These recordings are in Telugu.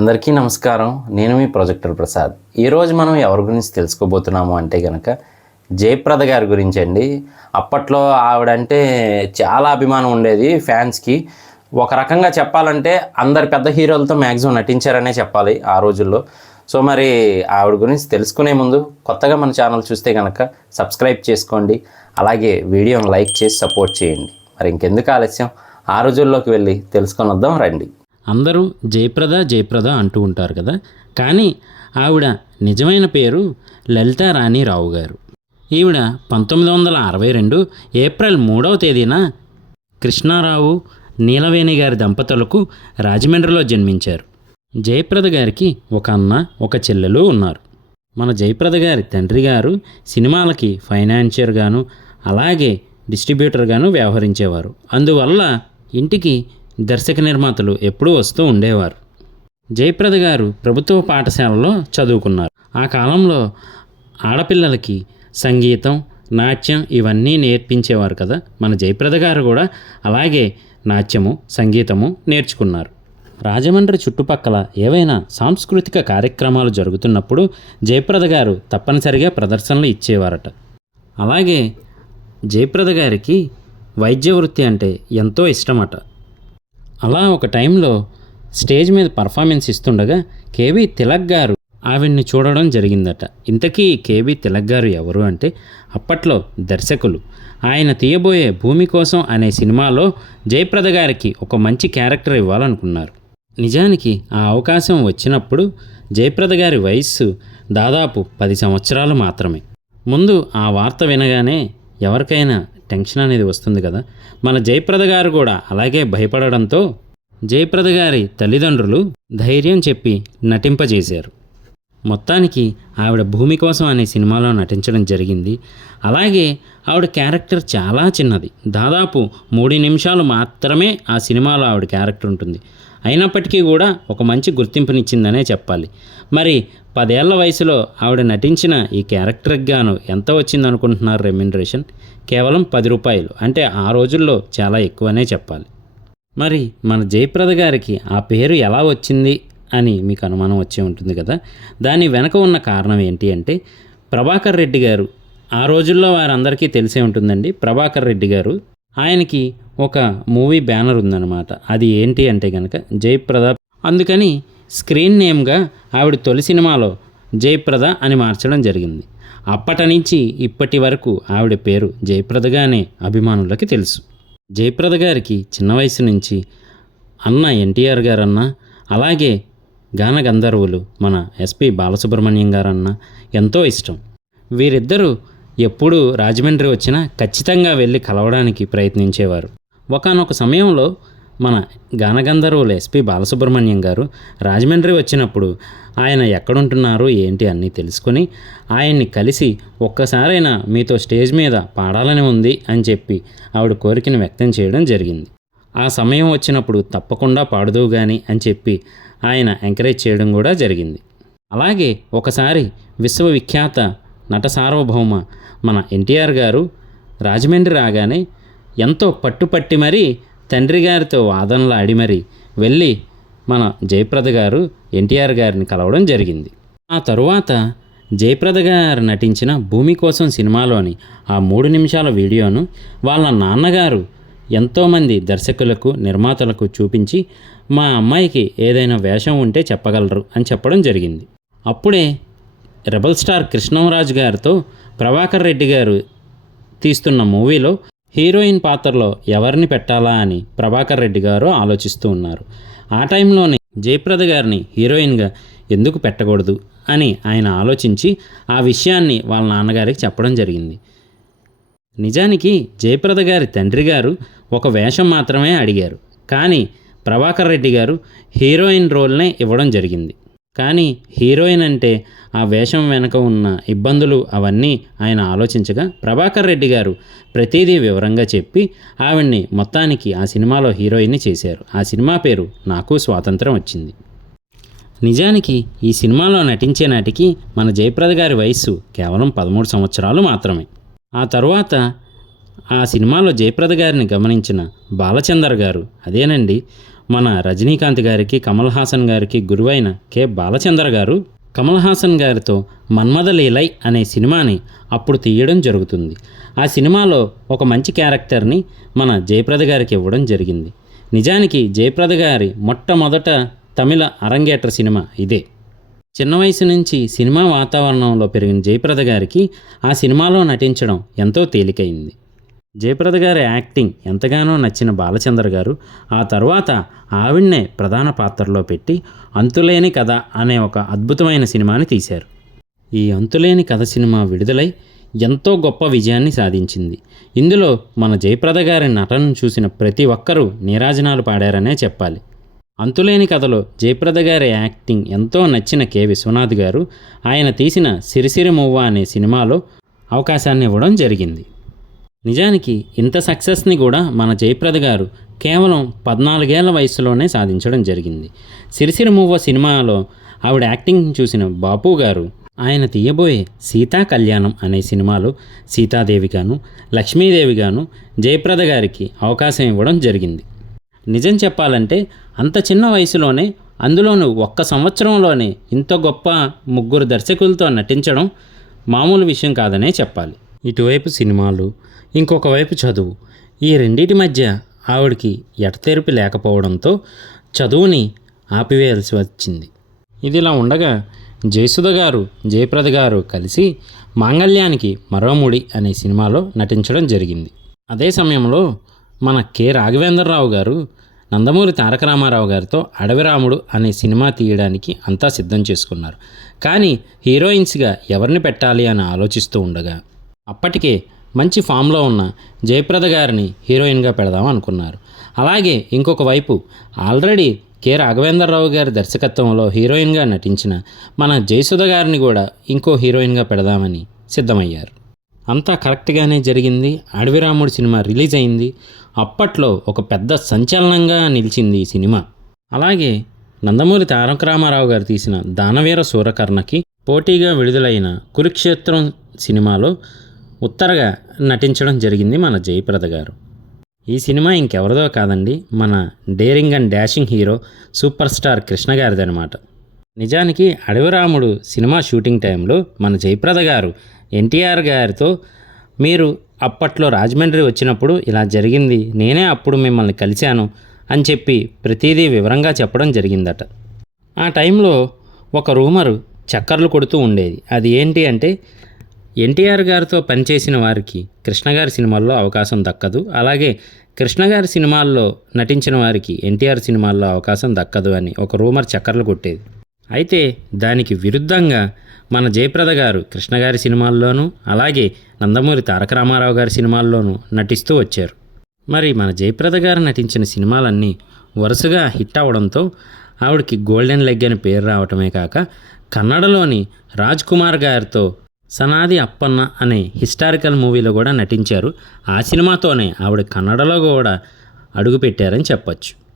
అందరికీ నమస్కారం. నేను మీ ప్రొజెక్టర్ ప్రసాద్. ఈరోజు మనం ఎవరి గురించి తెలుసుకోబోతున్నాము అంటే కనుక జయప్రద గారి గురించి అండి. అప్పట్లో ఆవిడంటే చాలా అభిమానం ఉండేది ఫ్యాన్స్కి. ఒక రకంగా చెప్పాలంటే అందరు పెద్ద హీరోలతో మ్యాక్సిమం నటించారనే చెప్పాలి ఆ రోజుల్లో. సో మరి ఆవిడ గురించి తెలుసుకునే ముందు కొత్తగా మన ఛానల్ చూస్తే కనుక సబ్స్క్రైబ్ చేసుకోండి. అలాగే వీడియోని లైక్ చేసి సపోర్ట్ చేయండి. మరి ఇంకెందుకు ఆలస్యం? ఆ రోజుల్లోకి వెళ్ళి తెలుసుకొని వద్దాం రండి. అందరూ జయప్రద జయప్రద అంటూ ఉంటారు కదా. కానీ ఆవిడ నిజమైన పేరు లలితారాణి రావు గారు. ఈవిడ పంతొమ్మిది వందల అరవై రెండు ఏప్రిల్ మూడవ తేదీన కృష్ణారావు నీలవేణి గారి దంపతులకు రాజమండ్రిలో జన్మించారు. జయప్రద గారికి ఒక అన్న ఒక చెల్లెలు ఉన్నారు. మన జయప్రద గారి తండ్రి గారు సినిమాలకి ఫైనాన్షియర్గాను అలాగే డిస్ట్రిబ్యూటర్గాను వ్యవహరించేవారు. అందువల్ల ఇంటికి దర్శక నిర్మాతలు ఎప్పుడూ వస్తూ ఉండేవారు. జయప్రద గారు ప్రభుత్వ పాఠశాలలో చదువుకున్నారు. ఆ కాలంలో ఆడపిల్లలకి సంగీతం నాట్యం ఇవన్నీ నేర్పించేవారు కదా. మన జయప్రద గారు కూడా అలాగే నాట్యము సంగీతము నేర్చుకున్నారు. రాజమండ్రి చుట్టుపక్కల ఏవైనా సాంస్కృతిక కార్యక్రమాలు జరుగుతున్నప్పుడు జయప్రద గారు తప్పనిసరిగా ప్రదర్శనలు ఇచ్చేవారట. అలాగే జయప్రద గారికి వైద్య వృత్తి అంటే ఎంతో ఇష్టమట. అలా ఒక టైంలో స్టేజ్ మీద పర్ఫార్మెన్స్ ఇస్తుండగా కేవి తిలక్ గారు ఆవిడ్ని చూడడం జరిగిందట. ఇంతకీ కేవి తిలక్ గారు ఎవరు అంటే అప్పట్లో దర్శకులు. ఆయన తీయబోయే భూమి కోసం అనే సినిమాలో జయప్రద గారికి ఒక మంచి క్యారెక్టర్ ఇవ్వాలనుకున్నారు. నిజానికి ఆ అవకాశం వచ్చినప్పుడు జయప్రద గారి వయస్సు దాదాపు పది సంవత్సరాలు మాత్రమే. ముందు ఆ వార్త వినగానే ఎవరికైనా టెన్షన్ అనేది వస్తుంది కదా. మన జయప్రద గారు కూడా అలాగే భయపడడంతో జయప్రద గారి తల్లిదండ్రులు ధైర్యం చెప్పి నటింపజేశారు. మొత్తానికి ఆవిడ భూమి కోసం అనే సినిమాలో నటించడం జరిగింది. అలాగే ఆవిడ క్యారెక్టర్ చాలా చిన్నది. దాదాపు మూడు నిమిషాలు మాత్రమే ఆ సినిమాలో ఆవిడ క్యారెక్టర్ ఉంటుంది. అయినప్పటికీ కూడా ఒక మంచి గుర్తింపునిచ్చిందనే చెప్పాలి. మరి పదేళ్ళ వయసులో ఆవిడ నటించిన ఈ క్యారెక్టర్కి గాను ఎంత వచ్చిందనుకుంటున్నారు రెమ్యునరేషన్? కేవలం పది రూపాయలు. అంటే ఆ రోజుల్లో చాలా ఎక్కువనే చెప్పాలి. మరి మన జయప్రద గారికి ఆ పేరు ఎలా వచ్చింది అని మీకు అనుమానం వచ్చే ఉంటుంది కదా. దాని వెనక ఉన్న కారణం ఏంటి అంటే ప్రభాకర్ రెడ్డి గారు ఆ రోజుల్లో వారందరికీ తెలిసే ఉంటుందండి. ప్రభాకర్ రెడ్డి గారు ఆయనకి ఒక మూవీ బ్యానర్ ఉందన్నమాట. అది ఏంటి అంటే కనుక జయప్రద. అందుకని స్క్రీన్ నేమ్గా ఆవిడ తొలి సినిమాలో జయప్రద అని మార్చడం జరిగింది. అప్పటి నుంచి ఇప్పటి వరకు ఆవిడ పేరు జయప్రదగానే అభిమానులకి తెలుసు. జయప్రద గారికి చిన్న వయసు నుంచి అన్న ఎన్టీఆర్ గారన్న అలాగే గాన గంధర్వులు మన ఎస్పి బాలసుబ్రహ్మణ్యం గారన్న ఎంతో ఇష్టం. వీరిద్దరూ ఎప్పుడు రాజమండ్రి వచ్చినా ఖచ్చితంగా వెళ్ళి కలవడానికి ప్రయత్నించేవారు. ఒకానొక సమయంలో మన గానగంధర్వులు ఎస్పి బాలసుబ్రహ్మణ్యం గారు రాజమండ్రి వచ్చినప్పుడు ఆయన ఎక్కడుంటున్నారు ఏంటి అన్నీ తెలుసుకొని ఆయన్ని కలిసి ఒక్కసారైనా మీతో స్టేజ్ మీద పాడాలని ఉంది అని చెప్పి ఆవిడ కోరికను వ్యక్తం చేయడం జరిగింది. ఆ సమయం వచ్చినప్పుడు తప్పకుండా పాడుదువు కానీ అని చెప్పి ఆయన ఎంకరేజ్ చేయడం కూడా జరిగింది. అలాగే ఒకసారి విశ్వవిఖ్యాత నట సార్వభౌమ మన ఎన్టీఆర్ గారు రాజమండ్రి రాగానే ఎంతో పట్టుపట్టి మరీ తండ్రి గారితో వాదనలు ఆడి వెళ్ళి మన జయప్రద గారు ఎన్టీఆర్ గారిని కలవడం జరిగింది. ఆ తరువాత జయప్రద గారు నటించిన భూమి కోసం సినిమాలోని ఆ మూడు నిమిషాల వీడియోను వాళ్ళ నాన్నగారు ఎంతోమంది దర్శకులకు నిర్మాతలకు చూపించి మా అమ్మాయికి ఏదైనా వేషం ఉంటే చెప్పగలరు అని చెప్పడం జరిగింది. అప్పుడే రెబల్ స్టార్ కృష్ణంరాజు గారితో ప్రభాకర్ రెడ్డి గారు తీస్తున్న మూవీలో హీరోయిన్ పాత్రలో ఎవరిని పెట్టాలా అని ప్రభాకర్ రెడ్డి గారు ఆలోచిస్తూ ఉన్నారు. ఆ టైంలోనే జయప్రద గారిని హీరోయిన్గా ఎందుకు పెట్టకూడదు అని ఆయన ఆలోచించి ఆ విషయాన్ని వాళ్ళ నాన్నగారికి చెప్పడం జరిగింది. నిజానికి జయప్రద గారి తండ్రి గారు ఒక వేషం మాత్రమే అడిగారు. కానీ ప్రభాకర్ రెడ్డి గారు హీరోయిన్ రోల్నే ఇవ్వడం జరిగింది. కానీ హీరోయిన్ అంటే ఆ వేషం వెనక ఉన్న ఇబ్బందులు అవన్నీ ఆయన ఆలోచించగా ప్రభాకర్ రెడ్డి గారు ప్రతిదీ వివరంగా చెప్పి ఆవిడ్ని మొత్తానికి ఆ సినిమాలో హీరోయిన్ని చేశారు. ఆ సినిమా పేరు నాకు స్వాతంత్రం వచ్చింది. నిజానికి ఈ సినిమాలో నటించే నాటికి మన జయప్రద గారి వయస్సు కేవలం పదమూడు సంవత్సరాలు మాత్రమే. ఆ తరువాత ఆ సినిమాలో జయప్రద గారిని గమనించిన బాలచందర్ గారు అదేనండి మన రజనీకాంత్ గారికి కమల్ హాసన్ గారికి గురువైన కె. బాలచంద్ర గారు కమల్ హాసన్ గారితో మన్మథ లీలై అనే సినిమాని అప్పుడు తీయడం జరుగుతుంది. ఆ సినిమాలో ఒక మంచి క్యారెక్టర్ని మన జయప్రద గారికి ఇవ్వడం జరిగింది. నిజానికి జయప్రద గారి మొట్టమొదట తమిళ అరంగేట్ర సినిమా ఇదే. చిన్న వయసు నుంచి సినిమా వాతావరణంలో పెరిగిన జయప్రద గారికి ఆ సినిమాలో నటించడం ఎంతో తేలికైంది. జయప్రద గారి యాక్టింగ్ ఎంతగానో నచ్చిన బాలచంద్ర గారు ఆ తర్వాత ఆవిడ్నే ప్రధాన పాత్రలో పెట్టి అంతులేని కథ అనే ఒక అద్భుతమైన సినిమాని తీశారు. ఈ అంతులేని కథ సినిమా విడుదలై ఎంతో గొప్ప విజయాన్ని సాధించింది. ఇందులో మన జయప్రద గారి నటనను చూసిన ప్రతి ఒక్కరూ నీరాజనాలు పాడారనే చెప్పాలి. అంతులేని కథలో జయప్రద గారి యాక్టింగ్ ఎంతో నచ్చిన కె. విశ్వనాథ్ గారు ఆయన తీసిన సిరిసిరి మువ్వ అనే సినిమాలో అవకాశాన్ని ఇవ్వడం జరిగింది. నిజానికి ఇంత సక్సెస్ని కూడా మన జయప్రద గారు కేవలం పద్నాలుగేళ్ళ వయసులోనే సాధించడం జరిగింది. సిరిసిరి మువ్వ సినిమాలో ఆవిడ యాక్టింగ్ చూసిన బాపు గారు ఆయన తీయబోయే సీతా కళ్యాణం అనే సినిమాలో సీతాదేవిగాను లక్ష్మీదేవిగాను జయప్రద గారికి అవకాశం ఇవ్వడం జరిగింది. నిజం చెప్పాలంటే అంత చిన్న వయసులోనే అందులోనూ ఒక్క సంవత్సరంలోనే ఇంత గొప్ప ముగ్గురు దర్శకులతో నటించడం మామూలు విషయం కాదనే చెప్పాలి. ఇటువైపు సినిమాలు ఇంకొక వైపు చదువు. ఈ రెండింటి మధ్య ఆవిడకి ఎడతెరిపి లేకపోవడంతో చదువుని ఆపివేయాల్సి వచ్చింది. ఇదిలా ఉండగా జయసుధ గారు జయప్రద గారు కలిసి మాంగళ్యానికి మరోముడి అనే సినిమాలో నటించడం జరిగింది. అదే సమయంలో మన కె. రాఘవేంద్రరావు గారు నందమూరి తారక రామారావు గారితో అడవిరాముడు అనే సినిమా తీయడానికి అంతా సిద్ధం చేసుకున్నారు. కానీ హీరోయిన్స్గా ఎవరిని పెట్టాలి అని ఆలోచిస్తూ ఉండగా అప్పటికే మంచి ఫామ్లో ఉన్న జయప్రద గారిని హీరోయిన్గా పెడదాం అనుకున్నారు. అలాగే ఇంకొక వైపు ఆల్రెడీ కె. రాఘవేంద్రరావు గారి దర్శకత్వంలో హీరోయిన్గా నటించిన మన జయసుధ గారిని కూడా ఇంకో హీరోయిన్గా పెడదామని సిద్ధమయ్యారు. అంతా కరెక్ట్గానే జరిగింది. అడవిరాముడు సినిమా రిలీజ్ అయింది. అప్పట్లో ఒక పెద్ద సంచలనంగా నిలిచింది ఈ సినిమా. అలాగే నందమూరి తారక రామారావు గారు తీసిన దానవీర సూరకర్ణకి పోటీగా విడుదలైన కురుక్షేత్రం సినిమాలో ఉత్తరగా నటించడం జరిగింది మన జయప్రద గారు. ఈ సినిమా ఇంకెవరిదో కాదండి మన daring and dashing hero super star Krishna గారిది అనమాట నిజానికి అడవిరాముడు సినిమా షూటింగ్ టైంలో మన జయప్రద గారు ఎన్టీఆర్ గారితో మీరు అప్పట్లో రాజమండ్రి వచ్చినప్పుడు ఇలా జరిగింది నేనే అప్పుడు మిమ్మల్ని కలిశాను అని చెప్పి ప్రతిదీ వివరంగా చెప్పడం జరిగిందట. ఆ టైంలో ఒక రూమరు చక్కర్లు కొడుతూ ఉండేది. అది ఏంటి అంటే ఎన్టీఆర్ గారితో పనిచేసిన వారికి కృష్ణ గారి సినిమాల్లో అవకాశం దక్కదు. అలాగే కృష్ణ గారి సినిమాల్లో నటించిన వారికి ఎన్టీఆర్ సినిమాల్లో అవకాశం దక్కదు అని ఒక రూమర్ చక్కర్లు కొట్టేది. అయితే దానికి విరుద్ధంగా మన జయప్రద గారు కృష్ణ గారి సినిమాల్లోనూ అలాగే నందమూరి తారక రామారావు గారి సినిమాల్లోనూ నటిస్తూ వచ్చారు. మరి మన జయప్రద గారు నటించిన సినిమాలన్నీ వరుసగా హిట్ అవడంతో ఆవిడకి గోల్డెన్ లెగ్ అని పేరు రావటమే కాక కన్నడలోని రాజ్ కుమార్ గారితో సనాది అప్పన్న అనే హిస్టారికల్ మూవీలో కూడా నటించారు. ఆ సినిమాతోనే ఆవిడ కన్నడలో కూడా అడుగుపెట్టారని చెప్పొచ్చు.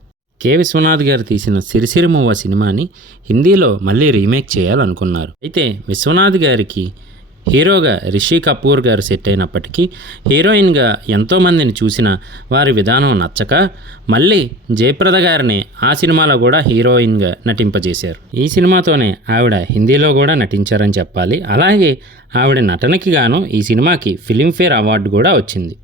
కె. విశ్వనాథ్ గారు తీసిన సిరిసిరి మూవ సినిమాని హిందీలో మళ్ళీ రీమేక్ చేయాలనుకున్నారు. అయితే విశ్వనాథ్ గారికి హీరోగా రిషి కపూర్ గారు సెట్ అయినప్పటికీ హీరోయిన్గా ఎంతోమందిని చూసిన వారి విధానం నచ్చక మళ్ళీ జయప్రద గారిని ఆ సినిమాలో కూడా హీరోయిన్గా నటింపజేశారు. ఈ సినిమాతోనే ఆవిడ హిందీలో కూడా నటించారని చెప్పాలి. అలాగే ఆవిడ నటనకి గాను ఈ సినిమాకి ఫిలింఫేర్ అవార్డు కూడా వచ్చింది.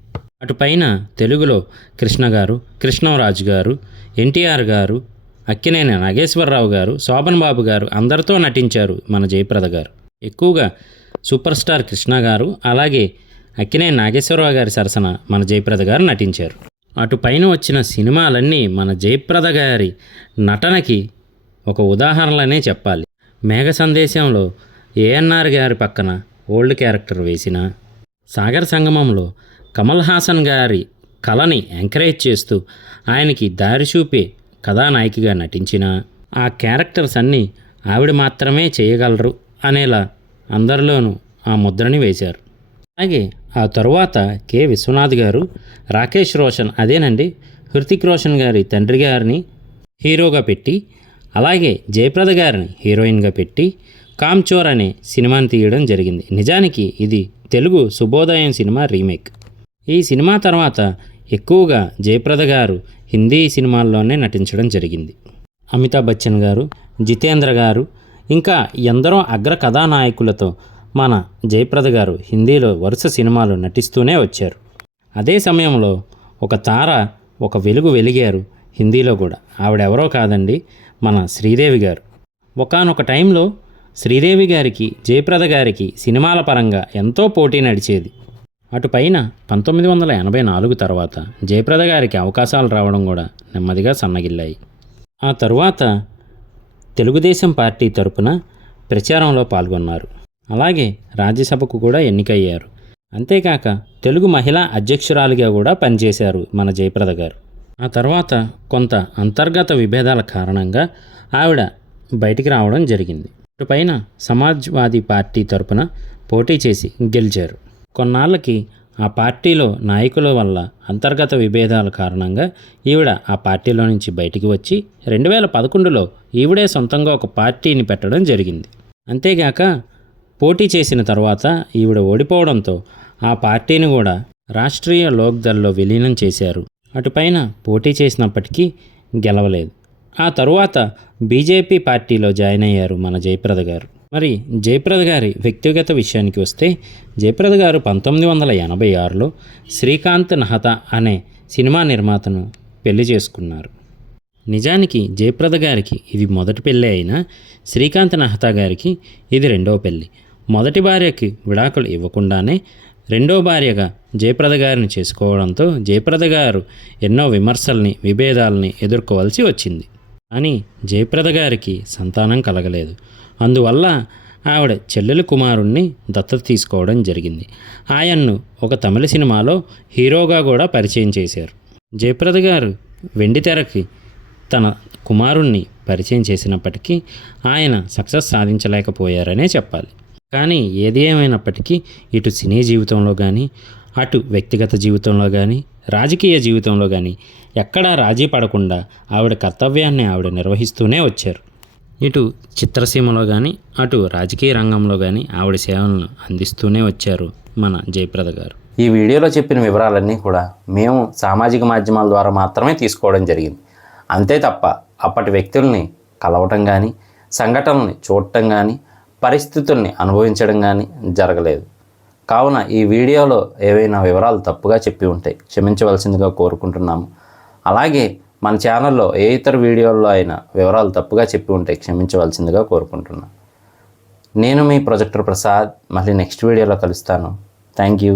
అటుపైన తెలుగులో కృష్ణ గారు కృష్ణంరాజు గారు ఎన్టీఆర్ గారు అక్కినేని నాగేశ్వరరావు గారు శోభన్ బాబు గారు అందరితో నటించారు మన జయప్రద గారు. ఎక్కువగా సూపర్ స్టార్ కృష్ణ గారు అలాగే అక్కినే నాగేశ్వరరావు గారి సరసన మన జయప్రద గారు నటించారు. అటు పైన వచ్చిన సినిమాలన్నీ మన జయప్రద గారి నటనకి ఒక ఉదాహరణలనే చెప్పాలి. మేఘ సందేశంలో ఏఎన్ఆర్ గారి పక్కన ఓల్డ్ క్యారెక్టర్ వేసిన సాగర్ సంగమంలో కమల్ హాసన్ గారి కళని ఎంకరేజ్ చేస్తూ ఆయనకి దారి చూపే కథానాయికగా నటించిన ఆ క్యారెక్టర్స్ అన్నీ ఆవిడ మాత్రమే చేయగలరు అనేలా అందరిలోనూ ఆ ముద్రని వేశారు. అలాగే ఆ తరువాత కె. విశ్వనాథ్ గారు రాకేష్ రోషన్ అదేనండి హృతిక్ రోషన్ గారి తండ్రి గారిని హీరోగా పెట్టి అలాగే జయప్రద గారిని హీరోయిన్గా పెట్టి కామ్చోర్ అనే సినిమాని తీయడం జరిగింది. నిజానికి ఇది తెలుగు శుభోదయం సినిమా రీమేక్. ఈ సినిమా తర్వాత ఎక్కువగా జయప్రద గారు హిందీ సినిమాల్లోనే నటించడం జరిగింది. అమితాబ్ బచ్చన్ గారు జితేంద్ర గారు ఇంకా ఎందరో అగ్ర కథానాయకులతో మన జయప్రద గారు హిందీలో వరుస సినిమాలు నటిస్తూనే వచ్చారు. అదే సమయంలో ఒక తార ఒక వెలుగు వెలిగారు హిందీలో కూడా. ఆవిడెవరో కాదండి మన శ్రీదేవి గారు. ఒకానొక టైంలో శ్రీదేవి గారికి జయప్రద గారికి సినిమాల పరంగా ఎంతో పోటీ నడిచేది. అటుపైన పంతొమ్మిది వందల ఎనభై నాలుగు తర్వాత జయప్రద గారికి అవకాశాలు రావడం కూడా నెమ్మదిగా సన్నగిల్లాయి. ఆ తరువాత తెలుగుదేశం పార్టీ తరపున ప్రచారంలో పాల్గొన్నారు. అలాగే రాజ్యసభకు కూడా ఎన్నికయ్యారు. అంతేకాక తెలుగు మహిళా అధ్యక్షురాలిగా కూడా పనిచేశారు మన జయప్రద గారు. ఆ తర్వాత కొంత అంతర్గత విభేదాల కారణంగా ఆవిడ బయటికి రావడం జరిగింది. పైన సమాజ్వాదీ పార్టీ తరపున పోటీ చేసి గెలిచారు. కొన్నాళ్ళకి ఆ పార్టీలో నాయకుల వల్ల అంతర్గత విభేదాల కారణంగా ఈవిడ ఆ పార్టీలో నుంచి బయటికి వచ్చి రెండు వేల పదకొండులో ఈవిడే సొంతంగా ఒక పార్టీని పెట్టడం జరిగింది. అంతేగాక పోటీ చేసిన తర్వాత ఈవిడ ఓడిపోవడంతో ఆ పార్టీని కూడా రాష్ట్రీయ లోక్దల్లో విలీనం చేశారు. అటుపైన పోటీ చేసినప్పటికీ గెలవలేదు. ఆ తరువాత బీజేపీ పార్టీలో జాయిన్ అయ్యారు మన జయప్రద గారు. మరి జయప్రద గారి వ్యక్తిగత విషయానికి వస్తే జయప్రద గారు పంతొమ్మిది వందల ఎనభై ఆరులో శ్రీకాంత్ నహత అనే సినిమా నిర్మాతను పెళ్ళి చేసుకున్నారు. నిజానికి జయప్రద గారికి ఇది మొదటి పెళ్ళి అయినా శ్రీకాంత్ నహతా గారికి ఇది రెండవ పెళ్ళి. మొదటి భార్యకి విడాకులు ఇవ్వకుండానే రెండో భార్యగా జయప్రద గారిని చేసుకోవడంతో జయప్రద గారు ఎన్నో విమర్శల్ని విభేదాలని ఎదుర్కోవాల్సి వచ్చింది. అని జయప్రద గారికి సంతానం కలగలేదు. అందువల్ల ఆవిడ చెల్లెలు కుమారుణ్ణి దత్తత తీసుకోవడం జరిగింది. ఆయన్ను ఒక తమిళ సినిమాలో హీరోగా కూడా పరిచయం చేశారు. జయప్రద గారు వెండితెరకి తన కుమారుణ్ణి పరిచయం చేసినప్పటికీ ఆయన సక్సెస్ సాధించలేకపోయారనే చెప్పాలి. కానీ ఏది ఏమైనప్పటికీ ఇటు సినీ జీవితంలో కానీ అటు వ్యక్తిగత జీవితంలో కానీ రాజకీయ జీవితంలో కానీ ఎక్కడా రాజీ పడకుండా ఆవిడ కర్తవ్యాన్ని ఆవిడ నిర్వహిస్తూనే వచ్చారు. ఇటు చిత్రసీమలో కానీ అటు రాజకీయ రంగంలో కానీ ఆవిడ సేవలను అందిస్తూనే వచ్చారు మన జయప్రద గారు. ఈ వీడియోలో చెప్పిన వివరాలన్నీ కూడా మేము సామాజిక మాధ్యమాల ద్వారా మాత్రమే తీసుకోవడం జరిగింది. అంతే తప్ప అప్పటి వ్యక్తుల్ని కలవటం కానీ సంఘటనల్ని చూడటం కానీ పరిస్థితుల్ని అనుభవించడం కానీ జరగలేదు. కావున ఈ వీడియోలో ఏవైనా వివరాలు తప్పుగా చెప్పి ఉంటాయి క్షమించవలసిందిగా కోరుకుంటున్నాము. అలాగే మన ఛానల్లో ఏ ఇతర వీడియోల్లో అయినా వివరాలు తప్పుగా చెప్పి ఉంటాయి క్షమించవలసిందిగా కోరుకుంటున్నాను నేను మీ ప్రొజెక్టర్ ప్రసాద్. మళ్ళీ నెక్స్ట్ వీడియోలో కలుస్తాను. Thank you.